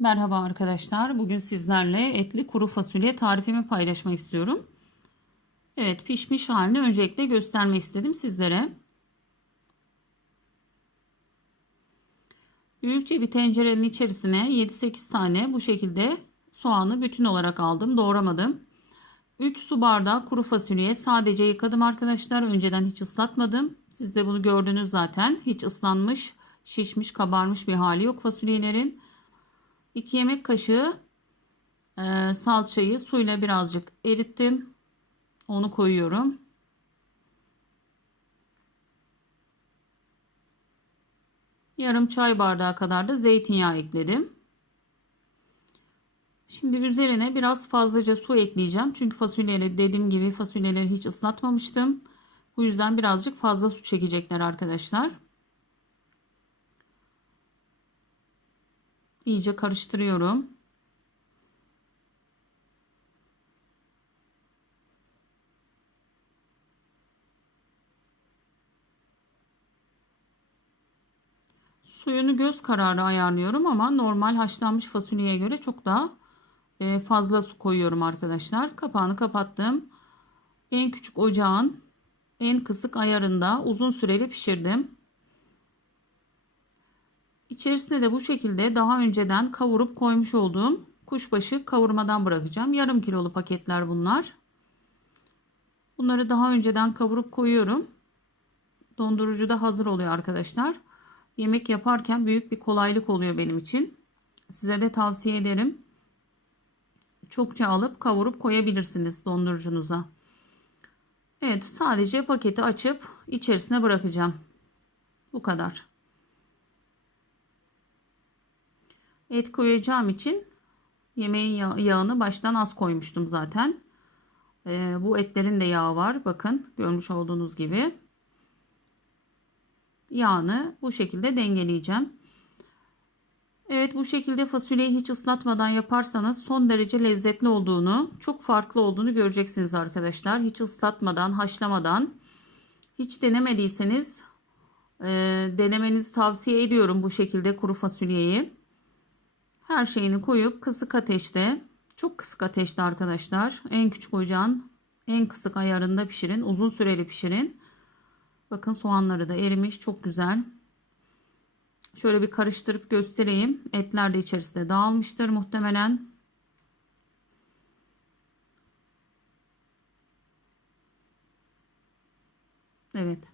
Merhaba arkadaşlar. Bugün sizlerle etli kuru fasulye tarifimi paylaşmak istiyorum. Evet pişmiş halini öncelikle göstermek istedim sizlere. Büyükçe bir tencerenin içerisine 7-8 tane bu şekilde soğanı bütün olarak aldım. Doğramadım. 3 su bardağı kuru fasulye sadece yıkadım arkadaşlar. Önceden hiç ıslatmadım. Siz de bunu gördünüz zaten. Hiç ıslanmış, şişmiş, kabarmış bir hali yok fasulyelerin. 2 yemek kaşığı e, salçayı suyla birazcık erittim. Onu koyuyorum. Yarım çay bardağı kadar da zeytinyağı ekledim. Şimdi üzerine biraz fazlaca su ekleyeceğim. Çünkü fasulyeleri dediğim gibi fasulyeleri hiç ıslatmamıştım. Bu yüzden birazcık fazla su çekecekler arkadaşlar. İyice karıştırıyorum. Suyunu göz kararı ayarlıyorum ama normal haşlanmış fasulyeye göre çok daha e, fazla su koyuyorum arkadaşlar. Kapağını kapattım. En küçük ocağın en kısık ayarında uzun süreli pişirdim. İçerisine de bu şekilde daha önceden kavurup koymuş olduğum kuşbaşı kavurmadan bırakacağım. Yarım kilolu paketler bunlar. Bunları daha önceden kavurup koyuyorum. Dondurucuda hazır oluyor arkadaşlar. Yemek yaparken büyük bir kolaylık oluyor benim için. Size de tavsiye ederim. Çokça alıp kavurup koyabilirsiniz dondurucunuza. Evet sadece paketi açıp içerisine bırakacağım. Bu kadar. Et koyacağım için yemeğin yağını baştan az koymuştum zaten. Ee, bu etlerin de yağı var. Bakın görmüş olduğunuz gibi. Yağını bu şekilde dengeleyeceğim. Evet bu şekilde fasulyeyi hiç ıslatmadan yaparsanız son derece lezzetli olduğunu, çok farklı olduğunu göreceksiniz arkadaşlar. Hiç ıslatmadan, haşlamadan. Hiç denemediyseniz e, denemenizi tavsiye ediyorum bu şekilde kuru fasulyeyi. Her şeyini koyup kısık ateşte, çok kısık ateşte arkadaşlar. En küçük ocağın en kısık ayarında pişirin. Uzun süreli pişirin. Bakın soğanları da erimiş. Çok güzel. Şöyle bir karıştırıp göstereyim. Etler de içerisinde dağılmıştır muhtemelen. Evet.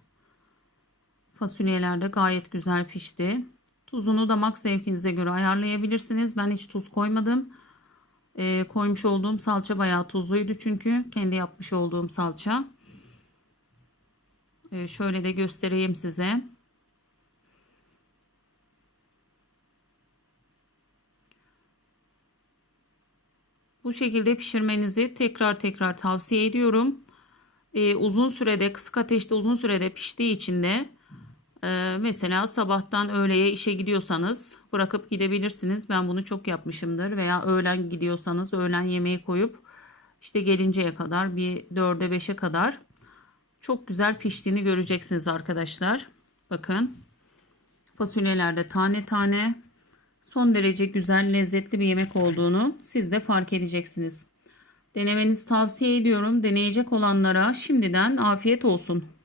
Fasulyeler de gayet güzel pişti. Tuzunu damak zevkinize göre ayarlayabilirsiniz. Ben hiç tuz koymadım. E, koymuş olduğum salça bayağı tuzluydu çünkü. Kendi yapmış olduğum salça. E, şöyle de göstereyim size. Bu şekilde pişirmenizi tekrar tekrar tavsiye ediyorum. E, uzun sürede kısık ateşte uzun sürede piştiği için de ee, mesela sabahtan öğleye işe gidiyorsanız bırakıp gidebilirsiniz. Ben bunu çok yapmışımdır. Veya öğlen gidiyorsanız öğlen yemeği koyup işte gelinceye kadar bir 4'e 5'e kadar çok güzel piştiğini göreceksiniz arkadaşlar. Bakın fasulyelerde tane tane son derece güzel lezzetli bir yemek olduğunu siz de fark edeceksiniz. Denemenizi tavsiye ediyorum. Deneyecek olanlara şimdiden afiyet olsun.